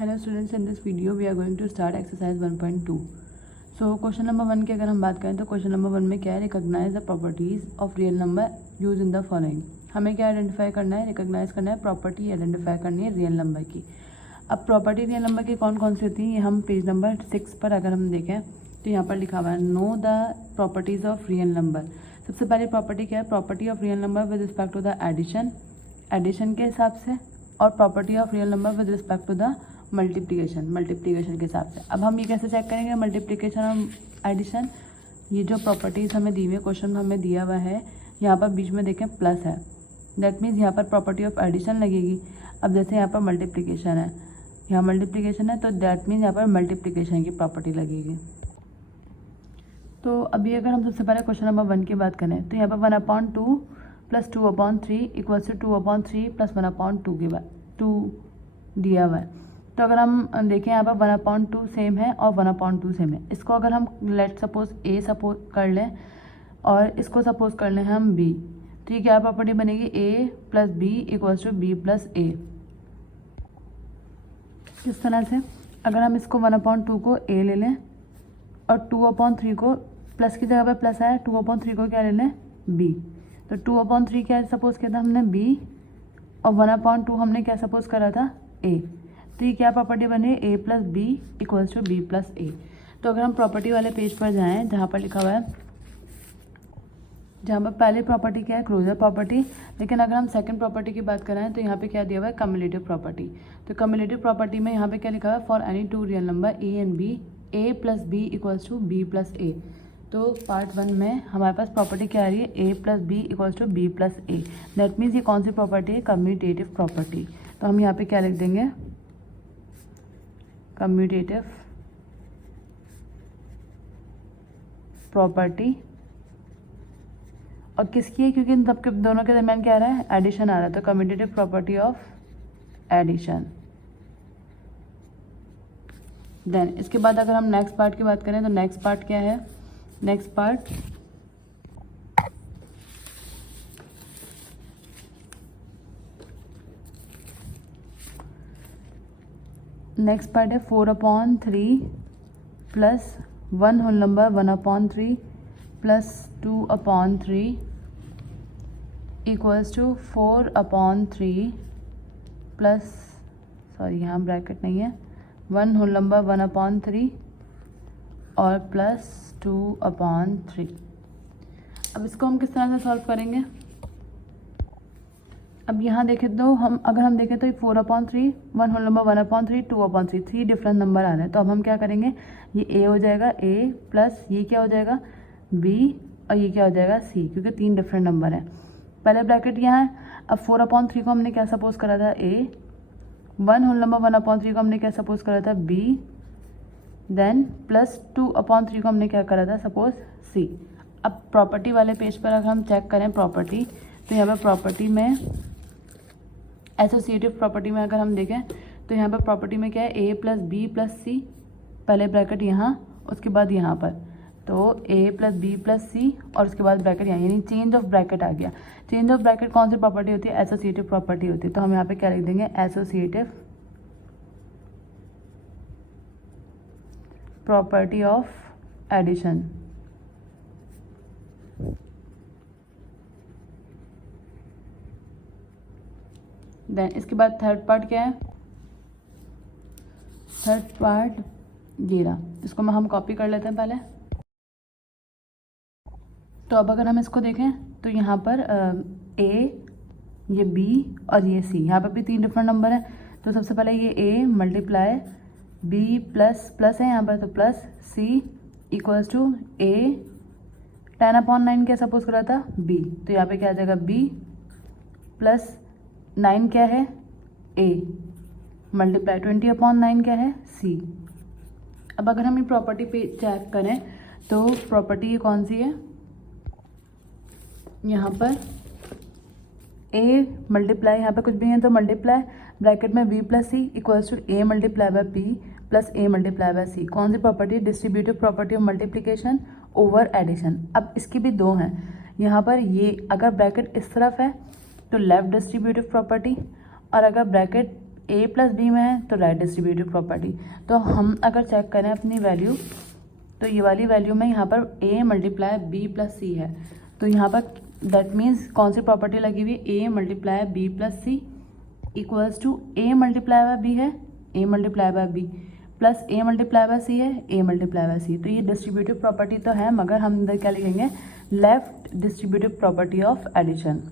Hello students, in this video we are going to start exercise 1.2। So question number 1 की अगर हम बात करें तो क्वेश्चन नंबर 1 में क्या है, recognise the properties of real number use in the following. हमें क्या आइडेंटिफाई करना है, रिकॉग्नाइज करना है, प्रॉपर्टी आइडेंटिफाई करनी है रियल नंबर की। अब प्रॉपर्टी रियल नंबर की कौन कौन सी होती है, ये हम पेज नंबर 6 पर अगर हम देखें तो यहाँ पर लिखा हुआ है know the properties of real number. सबसे पहली प्रॉपर्टी क्या है, property of real number with respect to the addition के हिसाब से, और property of real number with respect to the multiplication के हिसाब से। अब हम ये कैसे चेक करेंगे, मल्टीप्लिकेशन और एडिशन। ये जो प्रॉपर्टीज़ हमें दी हुई है, क्वेश्चन में हमें दिया हुआ है, यहाँ पर बीच में देखें प्लस है, दैट मीन्स यहाँ पर प्रॉपर्टी ऑफ एडिशन लगेगी। अब जैसे यहाँ पर मल्टीप्लिकेशन है, यहाँ मल्टीप्लिकेशन है तो दैट मीन्स यहाँ पर मल्टीप्लिकेशन की प्रॉपर्टी लगेगी। तो अभी अगर हम सबसे पहले क्वेश्चन नंबर 1 की बात करें तो यहाँ पर 1/2 + 2/3 = 2/3 + 1/2 के बाद 2 दिया हुआ है। तो अगर हम देखें यहाँ पर 1/2 सेम है और 1/2 सेम है। इसको अगर हम लेट सपोज ए सपोज कर लें और इसको सपोज कर लें हम बी, तो ये क्या प्रॉपर्टी बनेगी, a + b = b + a। किस तरह से, अगर हम इसको 1/2 को a ले लें और 2/3 को प्लस की जगह पर प्लस आया, 2/3 को क्या ले लें b, तो 2/3 क्या सपोज किया था हमने b और 1/2 हमने क्या सपोज करा था a। तो ये क्या प्रॉपर्टी बनी, a + b = b + a। तो अगर हम प्रॉपर्टी वाले पेज पर जाएं जहाँ पर लिखा हुआ है, जहाँ पर पहली प्रॉपर्टी क्या है, क्लोजर प्रॉपर्टी, लेकिन अगर हम सेकंड प्रॉपर्टी की बात करें तो यहाँ पे क्या दिया हुआ है, कम्युलेटिव प्रॉपर्टी। तो कम्युलेटिव प्रॉपर्टी में यहाँ पे क्या लिखा हुआ है, for any two real number a and b a + b = b + a। तो पार्ट 1 में हमारे पास प्रॉपर्टी क्या आ रही है, a + b = b + a। That means ये कौन सी प्रॉपर्टी है, कम्यूटेटिव प्रॉपर्टी। तो हम यहाँ पे क्या लिख देंगे, कम्यूटेटिव प्रॉपर्टी। और किसकी है, क्योंकि इन सबके दोनों के दरमियान क्या आ रहा है, एडिशन आ रहा है, तो commutative property of addition. Then इसके बाद अगर हम नेक्स्ट पार्ट की बात करें तो नेक्स्ट पार्ट क्या है, नेक्स्ट पार्ट है 4/3 + 1 होल नंबर 1/3 + 2/3 = 4/3 प्लस, सॉरी यहाँ ब्रैकेट नहीं है, 1 होल नंबर 1/3 और प्लस 2/3। अब इसको हम किस तरह से सॉल्व करेंगे, अब यहाँ देखें तो अगर हम देखें तो 4/3, 1 होल नंबर 1/3, 2/3, 3 डिफरेंट नंबर आ रहे हैं। तो अब हम क्या करेंगे, ये a हो जाएगा a प्लस ये क्या हो जाएगा b और ये क्या हो जाएगा c, क्योंकि 3 डिफरेंट नंबर हैं। पहले ब्रैकेट यहाँ है। अब 4/3 को हमने क्या सपोज करा था a, 1 होल नंबर 1/3 को हमने क्या सपोज करा था b, देन प्लस 2/3 को हमने क्या करा था सपोज c। अब प्रॉपर्टी वाले पेज पर अगर हम चेक करें प्रॉपर्टी, तो यहाँ पर प्रॉपर्टी में एसोसिएटिव प्रॉपर्टी में अगर हम देखें तो यहाँ पर प्रॉपर्टी में क्या है, a + b + c, पहले ब्रैकेट यहाँ उसके बाद यहाँ पर, तो a + b + c और उसके बाद ब्रैकेट यहाँ, यानी चेंज ऑफ ब्रैकेट आ गया। चेंज ऑफ ब्रैकेट कौन सी प्रॉपर्टी होती है, एसोसिएटिव प्रॉपर्टी होती है। तो हम यहाँ पे क्या लिख देंगे, associative property of addition. Then इसके बाद थर्ड पार्ट क्या है, थर्ड पार्ट ये रहा, इसको हम कॉपी कर लेते हैं पहले। तो अब अगर हम इसको देखें तो यहाँ पर a, ये b और ये c, यहाँ पर भी 3 डिफरेंट नंबर है। तो सबसे पहले ये a × b प्लस है यहाँ पर, तो प्लस c = a 10/9 क्या सपोज करा था b, तो यहाँ पे क्या आ जाएगा b प्लस 9 क्या है a मल्टीप्लाई 20/9 क्या है c। अब अगर हम ये प्रॉपर्टी पे चेक करें तो प्रॉपर्टी ये कौन सी है, यहाँ पर a मल्टीप्लाई, यहाँ पे कुछ भी है तो मल्टीप्लाई ब्रैकेट में b + c = a × b + a × c। कौन सी property, distributive property of multiplication over addition. अब इसकी भी 2 हैं, यहाँ पर ये अगर ब्रैकेट इस तरफ है तो लेफ्ट डिस्ट्रीब्यूटिव प्रॉपर्टी, और अगर ब्रैकेट ए प्लस बी में है तो राइट डिस्ट्रीब्यूटिव प्रॉपर्टी। तो हम अगर चेक करें अपनी वैल्यू, तो ये वाली वैल्यू में यहाँ पर ए मल्टीप्लाई बी प्लस सी है, तो यहाँ पर दैट मीन्स कौन सी प्रॉपर्टी लगी हुई है, a multiply b plus c equals to a multiply by b है, a multiply by b plus a multiply by c है, ए मल्टीप्लाई बाय सी। तो ये डिस्ट्रीब्यूटिव प्रॉपर्टी तो है, मगर हम इधर क्या लिखेंगे, left distributive property of addition,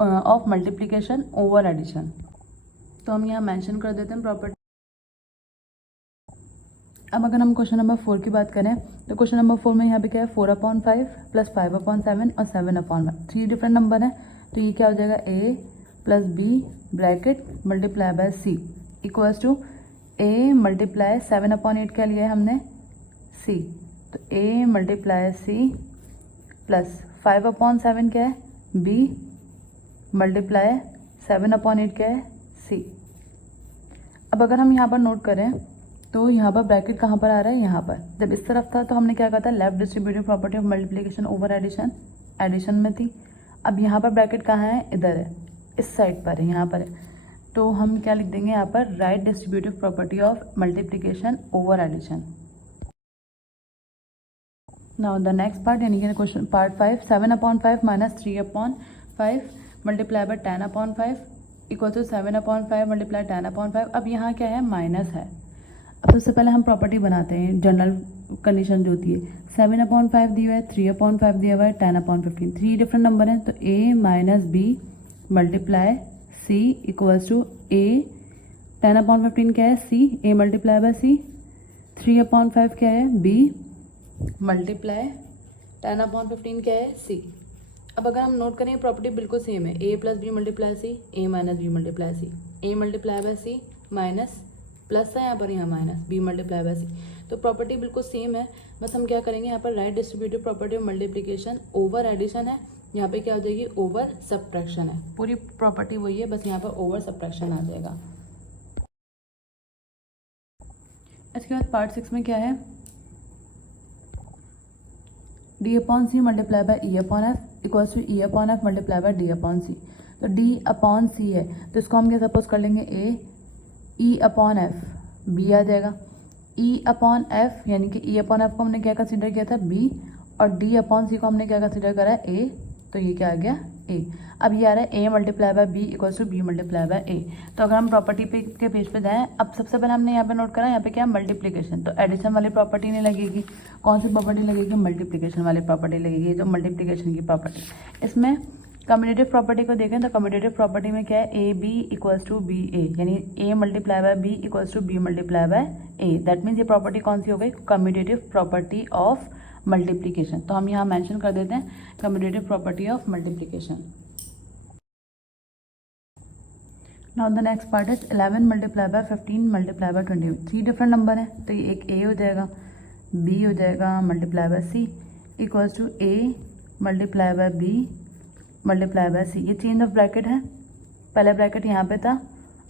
of multiplication over addition. तो हम यहाँ मेंशन कर देते हैं प्रॉपर्टी। अब अगर हम क्वेश्चन नंबर 4 की बात करें, तो क्वेश्चन नंबर 4 में यहाँ पे क्या है, 4/5 प्लस 5/7 और 7/1, 3 डिफरेंट नंबर हैं। तो ये क्या हो जाएगा, a plus B bracket multiply by C equals to a multiply 7/8 क्या लिया है हमने, c, तो a मल्टीप्लाई c प्लस 5/7 क्या है, b मल्टीप्लाई 7/8 क्या है, c। अब अगर हम यहाँ पर नोट करें तो यहाँ पर ब्रैकेट कहाँ पर आ रहा है, यहाँ पर। जब इस तरफ था तो हमने क्या कहा था, left distributive property of multiplication over addition, addition में थी। अब यहाँ पर ब्रैकेट कहाँ है, इधर है, इस साइड पर है, यहाँ पर है। तो हम क्या लिख देंगे यहाँ पर, right distributive property of multiplication over addition. Now the next part, यानी कि question part 5, 7/5 minus 3/5 multiply by 10/5 equal to 7/5 multiply 10/5। अब यहाँ क्या है, माइनस है। अब सबसे पहले हम प्रॉपर्टी बनाते हैं, जनरल कंडीशन जो होती है, 7/5 दिया हुआ है, 3/5 दिया हुआ है, 10/15, 3 डिफरेंट नंबर हैं। तो a minus B multiply c equals to a 10/15 क्या है, c, a multiply by c, 3/5 क्या है, b मल्टीप्लाई 10/15 क्या है, c। अब अगर हम नोट करें प्रॉपर्टी बिल्कुल सेम है, a plus B multiply C, a minus B multiply C, a multiply by C minus plus है यहाँ पर, यहाँ minus B multiply by C. तो प्रॉपर्टी बिल्कुल सेम है, बस हम क्या करेंगे, यहाँ पर right distributive property of multiplication over addition है, यहाँ पे क्या हो जाएगी, ओवर सब्ट्रैक्शन है। पूरी प्रॉपर्टी वही है, बस यहाँ पर ओवर सब्ट्रैक्शन आ जाएगा। इसके बाद पार्ट 6 में क्या है, d/c multiply by e/f equals to e/f multiply by d/c। तो d/c है, तो इसको हम क्या सपोज कर लेंगे, a e/f b आ जाएगा, e/f यानी कि e/f को हमने क्या कंसीडर किया था, b, और d/c को हमने क्या कंसीडर करा है, a, तो ये क्या आ गया, a। अब ये आ रहा है a multiply by b equals to b multiply by a। तो अगर हम प्रॉपर्टी पे के पेज पे जाएं, अब सबसे पहले हमने यहाँ पे नोट करा, यहाँ पे क्या मल्टीप्लिकेशन, तो एडिशन वाली प्रॉपर्टी नहीं लगेगी, कौन सी प्रॉपर्टी लगेगी, मल्टीप्लिकेशन वाली प्रॉपर्टी लगेगी, जो मल्टीप्लिकेशन की प्रॉपर्टी। इसमें कम्यूटेटिव प्रॉपर्टी को देखें तो कम्यूटेटिव प्रॉपर्टी में क्या है, a b equals to b a, यानी a multiply by b equals to b multiply by a. That means ये प्रॉपर्टी कौन सी हो गई, कम्यूटेटिव प्रॉपर्टी ऑफ मल्टीप्लिकेशन। तो हम यहाँ मेंशन कर देते हैं commutative property of multiplication. Now the next part is 11 multiply by 15 multiply by 20। 3 different number है, तो ये एक ए हो जाएगा, बी हो जाएगा multiply by C equals to a multiply by b multiply by c. ये चेंज ऑफ ब्रैकेट है, पहले ब्रैकेट यहाँ पे था,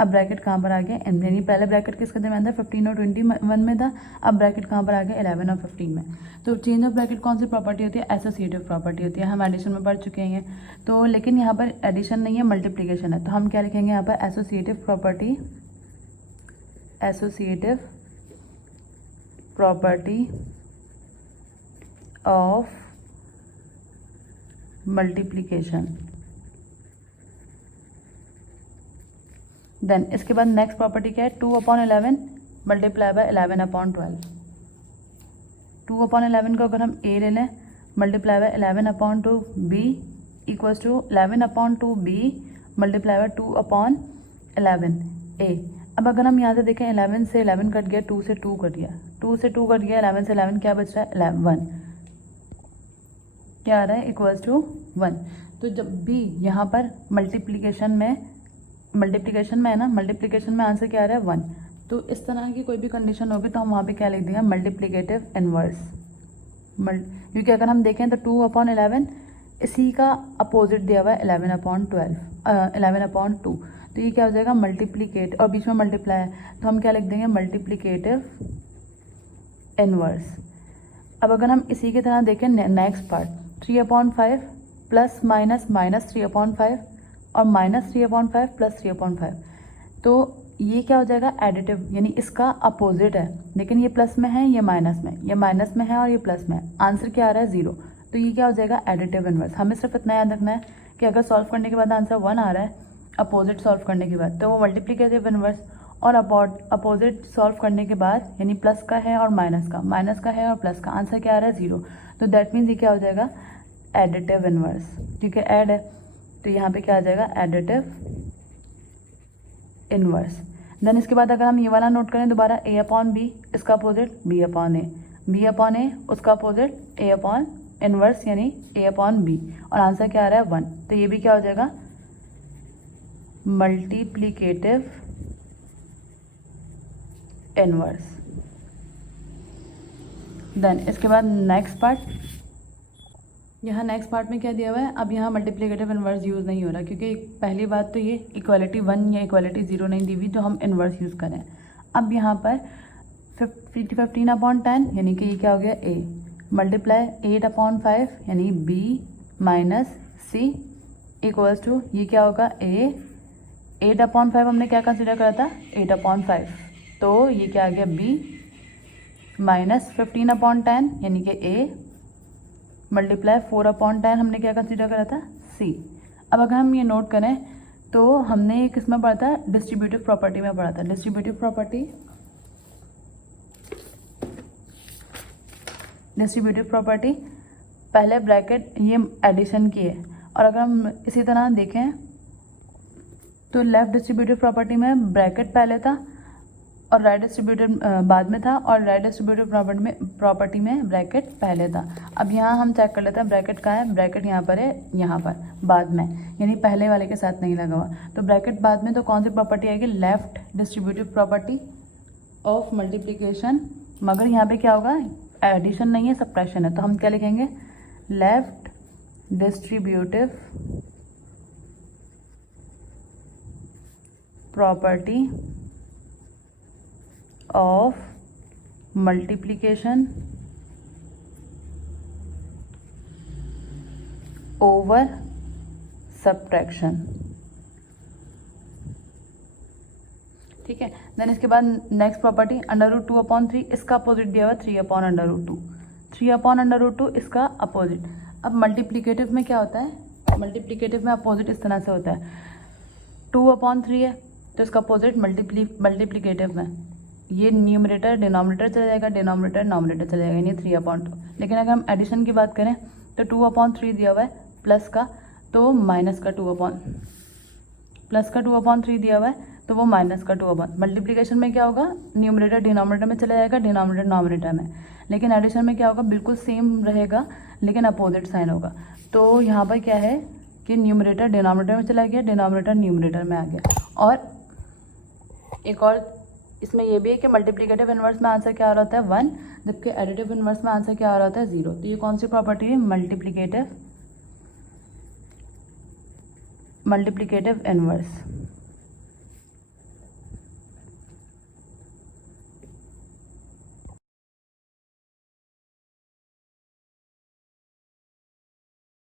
अब ब्रैकेट कहाँ पर आ गया, यानी पहले ब्रैकेट किसके दरमियान था, 15 और 21 में था, अब ब्रैकेट कहाँ पर आ गया, 11 और 15 में। तो चेंज ऑफ ब्रैकेट कौन सी प्रॉपर्टी होती है, एसोसिएटिव प्रॉपर्टी होती है, हम एडिशन में पढ़ चुके हैं। तो लेकिन यहाँ पर एडिशन नहीं है, मल्टीप्लिकेशन है, तो हम क्या लिखेंगे यहाँ पर, associative property, associative property of multiplication. Then इसके बाद नेक्स्ट प्रॉपर्टी क्या है, 2/11 मल्टीप्लाई बाय 11/12। 2/11 को अगर हम a ले लें multiply by 11/2 b equals to 11/2 b multiply by 2/11 a। अब अगर हम यहाँ से देखें 11 से 11 कट गया, 2 से 2 कट गया, 2 से 2 कट गया, 11 से 11 क्या बच रहा है, 1 क्या आ रहा है, इक्वल्स टू 1। तो जब भी यहाँ पर मल्टीप्लिकेशन में है ना, मल्टीप्लिकेशन में आंसर क्या आ रहा है, 1। तो इस तरह की कोई भी कंडीशन होगी तो हम वहाँ पे क्या लिख देंगे, मल्टीप्लिकेटिव इनवर्स। क्योंकि अगर हम देखें तो 2/11 इसी का अपोजिट दिया हुआ है 11/2। तो ये क्या हो जाएगा, मल्टीप्लिकेट, और बीच में मल्टीप्लाई है, तो हम क्या लिख देंगे, मल्टीप्लिकेटिव इनवर्स। अब अगर हम इसी की तरह देखें next part, 3/5 plus minus minus 3/5 और माइनस 3/5 प्लस 3/5। तो ये क्या हो जाएगा, एडिटिव, यानी इसका अपोजिट है, लेकिन ये प्लस में है, ये माइनस में, ये माइनस में है और ये प्लस में है। आंसर क्या आ रहा है, 0। तो ये क्या हो जाएगा, एडिटिव इनवर्स। हमें सिर्फ इतना याद रखना है कि अगर सॉल्व करने के बाद आंसर 1 आ रहा है अपोजिट सॉल्व करने के बाद, तो वो मल्टीप्लिकेटिव इनवर्स, और अपोजिट सॉल्व करने के बाद यानी प्लस का है और माइनस का है और प्लस का, आंसर क्या आ रहा है, 0। तो दैट मीन्स ये क्या हो जाएगा, एडिटिव इनवर्स। ठीक है, ऐड है तो यहाँ पे क्या आ जाएगा, एडिटिव इनवर्स। देन इसके बाद अगर हम ये वाला नोट करें दोबारा, a अपॉन बी, इसका अपोजिट b अपॉन ए, b अपॉन ए, उसका अपोजिट a अपॉन इनवर्स यानी a अपॉन बी, और आंसर क्या आ रहा है, 1। तो ये भी क्या हो जाएगा, मल्टीप्लिकेटिव इनवर्स। देन इसके बाद नेक्स्ट पार्ट, यहाँ नेक्स्ट पार्ट में क्या दिया हुआ है, अब यहाँ मल्टीप्लिकेटिव इनवर्स यूज़ नहीं हो रहा, क्योंकि पहली बात तो ये इक्वालिटी 1 या इक्वालिटी 0 नहीं दी हुई जो हम इनवर्स यूज़ करें। अब यहाँ पर 15 अपॉन 10 यानी कि ये क्या हो गया, a मल्टीप्लाई 8 अपॉन 5 यानी b minus c equals to ये क्या होगा, a 8 अपॉन 5 हमने क्या कंसिडर करा था, 8 अपॉन 5, तो ये क्या आ गया, b माइनस 15 अपॉन 10 यानी कि a मल्टीप्लाई 4 अपॉन 10 हमने क्या कंसिडर करा था, c। अब अगर हम ये नोट करें तो हमने किस में पढ़ा था, डिस्ट्रीब्यूटिव प्रॉपर्टी में पढ़ा था। डिस्ट्रीब्यूटिव प्रॉपर्टी पहले ब्रैकेट ये एडिशन की है, और अगर हम इसी तरह देखें तो लेफ्ट डिस्ट्रीब्यूटिव प्रॉपर्टी में ब्रैकेट पहले था और राइट डिस्ट्रीब्यूटिव बाद में था, और राइट डिस्ट्रीब्यूटिव प्रॉपर्टी में ब्रैकेट पहले था। अब यहाँ हम चेक कर लेते हैं ब्रैकेट कहाँ है, ब्रैकेट यहाँ पर है, यहाँ पर बाद में, यानी पहले वाले के साथ नहीं लगा हुआ। तो ब्रैकेट बाद में तो कौन सी प्रॉपर्टी आएगी, left distributive property of multiplication, मगर यहाँ पे क्या होगा, एडिशन नहीं है, सब्ट्रैक्शन है, तो हम क्या लिखेंगे, left distributive property of multiplication over subtraction. ठीक है, देन इसके बाद नेक्स्ट प्रॉपर्टी √2 अपॉन 3, इसका अपोजिट दिया हुआ 3 अपॉन √2, 3 अपॉन √2 इसका अपोजिट। अब मल्टीप्लिकेटिव में क्या होता है, मल्टीप्लिकेटिव में अपोजिट इस तरह से होता है, 2 अपॉन 3 है तो इसका अपोजिट मल्टीप्लिकेटिव में ये न्यूमरेटर डिनोमिनेटर चला जाएगा, डिनोमिनेटर नॉमिनेटर चला जाएगा, यानी 3 अपॉन 2। लेकिन अगर हम एडिशन की बात करें तो 2 अपॉन 3 दिया हुआ है प्लस का, तो माइनस का 2 अपॉन, प्लस का 2 अपॉन 3 दिया हुआ है तो वो माइनस का 2 अपॉन। मल्टीप्लिकेशन में क्या होगा, न्यूमरेटर डिनोमिनेटर में चला जाएगा, डिनोमिनेटर नॉमिनेटर में। लेकिन एडिशन में क्या होगा, बिल्कुल सेम रहेगा लेकिन अपोजिट साइन होगा। तो यहाँ पर क्या है कि न्यूमरेटर डिनोमिनेटर में चला गया, डिनोमिनेटर न्यूमरेटर में आ गया। और एक और इसमें ये भी है कि मल्टीप्लिकेटिव इनवर्स में आंसर क्या आ रहा होता है, 1, जबकि एडिटिव इनवर्स में आंसर क्या आ रहा होता है, 0। तो ये कौन सी प्रॉपर्टी है, मल्टीप्लिकेटिव इनवर्स।